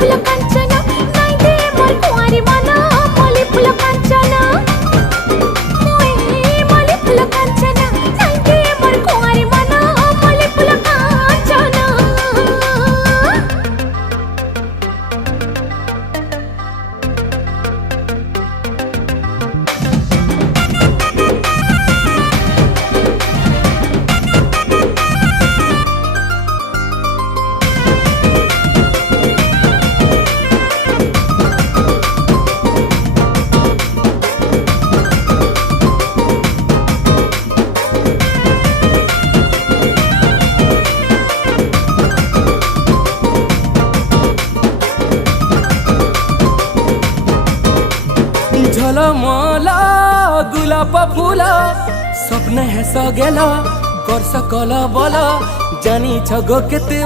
फुल कांचन नाई दे मोर कुआरी मन मली फुल कांचन ओए मली फुल कांचन नाई दे मोर कुआरी मन मली फुल कांचन। झलमला गुलाब फूल स्वप्न है सगेला गर्ष कल बल जानी छगो केते